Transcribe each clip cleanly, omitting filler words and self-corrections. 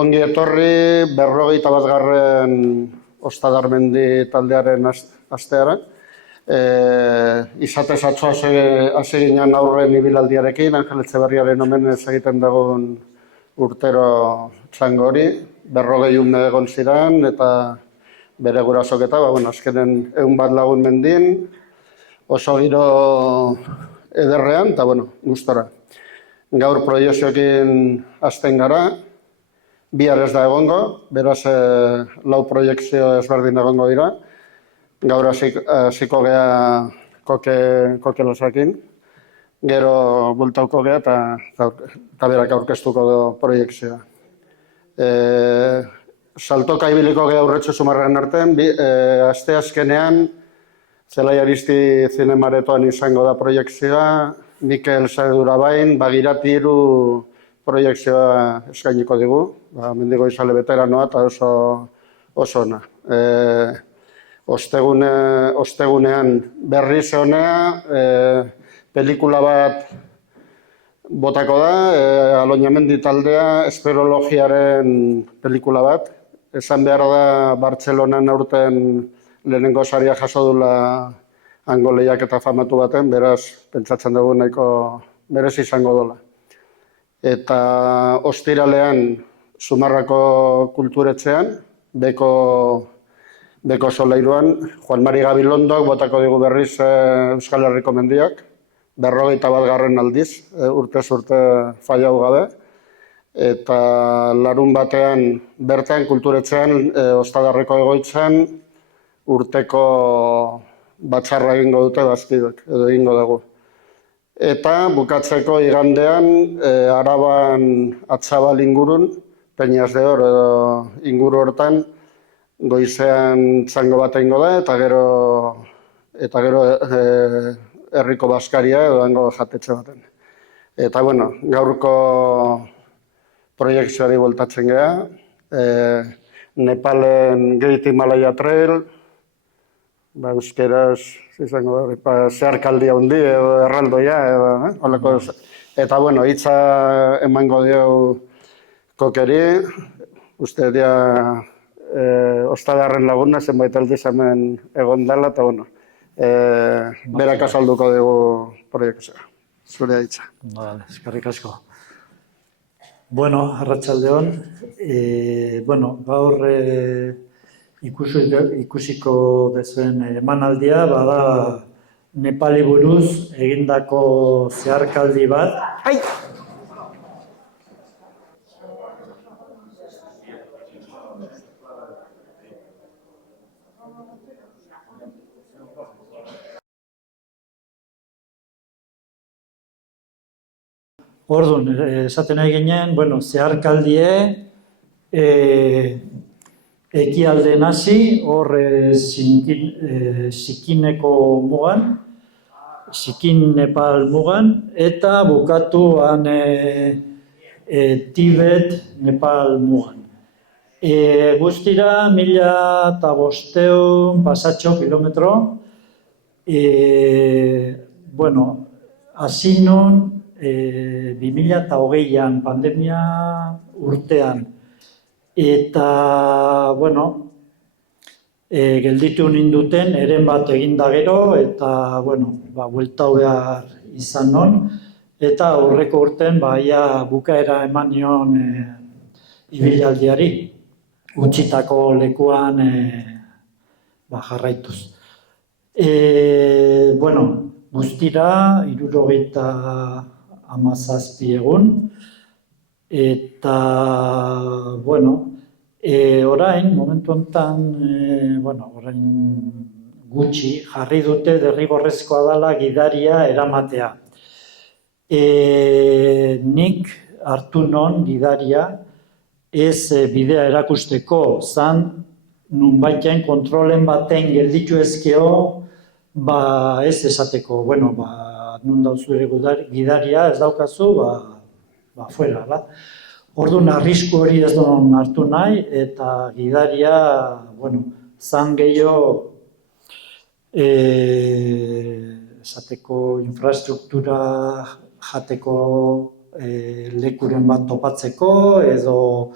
Ongi etorri 51. Ostadarmendi taldearen asteara. Izatez atzo hasi ginen aurren ibilaldiarekin, Angel Etxeberriaren omenez egiten dagoen urtero txango hori. 40 ume egon ziren eta bere gurasok eta, azkenen 100 lagun mendin, oso giro ederrean, eta gustora. Gaur proiekzioekin hasten gara, bihar ez da egongo, beraz 4 proiekzio ezberdin egongo dira. Gaur hasiko gea koke losakin, gero bultauko gea eta berak aurkeztuko du proiekzioa. Saltoka ibiliko gea Urretxu Zumarraren artean, asteazkenean Zelai Aristi Zinemaretoan izango da proiekzioa, Mikel Saedurabain, Bagirati 3 proiekzioa eskainiko digu, mendigo izale veteranoa eta oso ona. Ostegunean berriz honea, pelikula bat botako da, Aloñamendi taldea, esperologiaren pelikula bat. Esan behar da Bartzelonan aurten lehenengo saria jaso dula hango lehiaketa famatu baten, beraz, pentsatzen dugu nahiko berez izango dola. Eta ostiralean Zumarrako kulturetxean, beko solairuan, Juan Mari Gabilondok botako digu berriz Euskal Herriko mendiak, 41. aldiz, urtez urte fallau gabe. Eta larun batean bertan kulturetxean, Ostadarreko egoitzan, urteko batzarra egingo dute bazkideek, edo egingo dugu. Eta bukatzeko igandean, Araban Atzabal ingurun, Peñas de Oro edo inguru hortan, goizean txango bat egingo da, eta gero herriko baskaria edo hango jatetxe baten. Eta gaurko proiektzioari bueltatzen geha, Nepalen Gate Himalaya Trail, euskeraz, zeharkaldia hundi, erraldoia, eta hitza emango dio kokeri, uste dia Ostadarren laguna, zenbait aldiz hemen egon dela, eta berak azalduko dugu proiektzioa. Zure hitza. Eskerrik asko. Arratsaldeon, gaur ikusiko dezuen emanaldia, bada Nepali buruz egindako zeharkaldi bat. Orduan, esaten nahi ginen, zeharkaldie ekialden hasi, hor Sikineko mugan, Sikin Nepal mugan, eta bukatu han Tibet Nepal mugan. Guztira 1500 pasatxo kilometro. Hasi nun 2020an, pandemia urtean, eta, gelditu ninduten, eren bat eginda gero, eta, bueltau behar izan non, eta aurreko urten, bukaera eman nion ibilaldiari, utzitako lekuan jarraituz. Guztira, 77 egun, eta, orain, momentu honetan, orain gutxi, jarri dute derrigorrezkoa dela gidaria eramatea. Nik hartu non gidaria, ez bidea erakusteko, zan nunbaitean kontrolen baten gelditu ezkeo, ez esateko, nun dauzu ere gidaria, ez daukazu, fuera. Orduan, arrisku hori ez duen hartu nahi, eta gidaria, zan gehiago, esateko infrastruktura jateko lekuren bat topatzeko, edo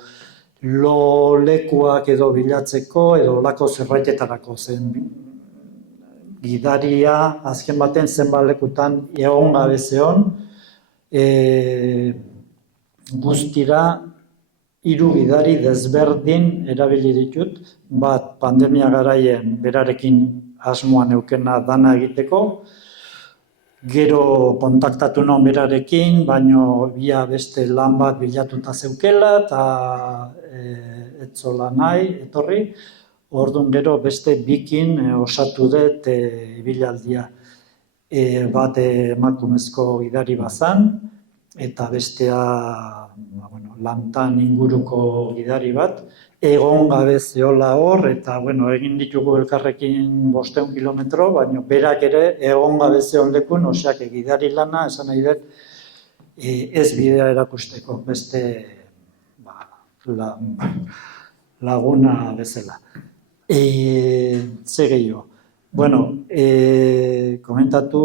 lo lekuak edo bilatzeko edo olako zerbaitetarako zen. Gidaria azken baten zenbat lekutan egon gabe zeon, guztira 3 gidari desberdin erabili ditut, bat pandemia garaien berarekin asmoan eukena dana egiteko, gero kontaktatu non berarekin, baino bia beste lan bat bilatuta zeukela eta etzola nahi, etorri. Orduan gero beste bikin osatu dut ibilaldia. Bat emakumezko gidari bazan, eta bestea lantan inguruko gidari bat, egon gabe zeola hor, eta egin ditugu elkarrekin 500 kilometro, baina berak ere egon gabe zeon lekun, oseak gidari lana, esan nahi dut, ez bidea erakusteko, beste laguna bezala. Ze gehiago. Komentatu,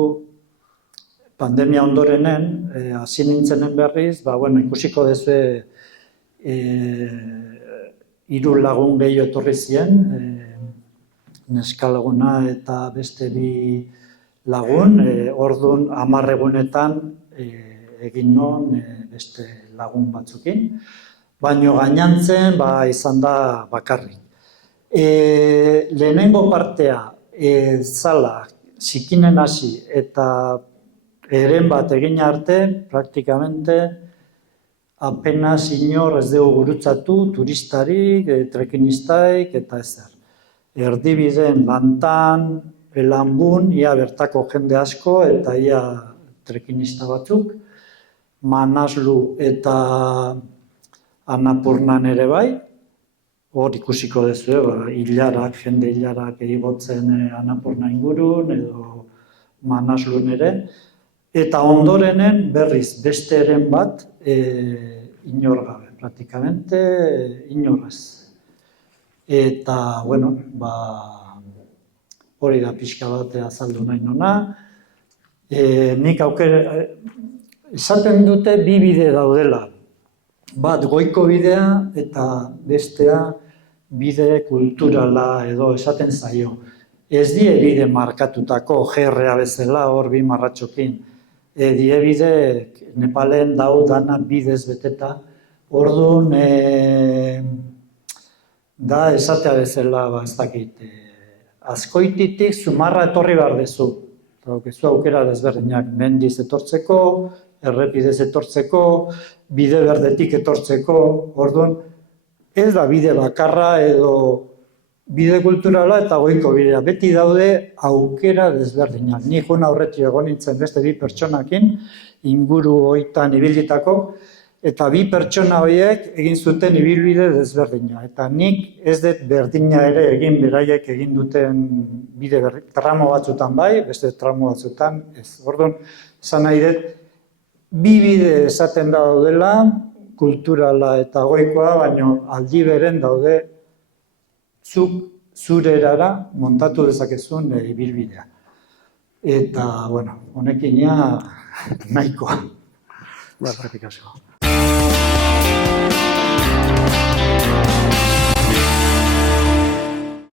pandemia ondorenen, hasi nintzenen berriz, ikusiko dezue 3 lagun gehiago etorri ziren, neska laguna eta beste 2 lagun, orduan 10 egunetan egin non beste lagun batzukin, baino gainantzen izan da bakarrik. Lehenengo partea zala, zikinen hasi eta eren bat egin arte, praktikamente apenas inor ez dugu gurutzatu, turistarik, trekinistak eta ezer. Erdibiden lantan, elanbun, ia bertako jende asko eta ia trekinista batzuk, Manaslu eta Annapurnan ere bai, hor ikusiko duzu, hilarak, jende hilarak igotzen Annapurna ingurun edo Manaslun ere, eta ondorenen berriz beste eren bat inor gabe, praktikamente inorrez. Eta, hori da pixka bat azaldu nahi nona. Nik aukera, esaten dute 2 bide daudela. Bat goiko bidea eta bestea bide kulturala edo esaten zaio. Ez die bide markatutako jerrea bezala hor 2 marratxokin. Die bide Nepalen dau dana bidez beteta. Orduan, da esatea bezala, ez dakit, Azkoititik Zumarra etorri behar dezu. Daukezu aukera desberdinak, mendiz etortzeko, errepidez etortzeko, bide berdetik etortzeko, orduan, ez da bide bakarra edo bide kulturala eta goiko bidea. Beti daude aukera desberdinak. Ni joan aurretik egon nintzen beste 2 pertsonakin, inguru hoitan ibilitako, eta 2 pertsona horiek egin zuten ibilbide desberdina. Eta nik ez dut berdina ere egin beraiek egin duten bide tramo batzutan bai, beste tramo batzutan ez. Orduan, esan nahi dut, 2 bide esaten daudela, kulturala eta goikoa, baina aldi beren daude zuk zure erara montatu dezakezun ibilbidea. Eta, honekin nahikoa. Errepikazioa.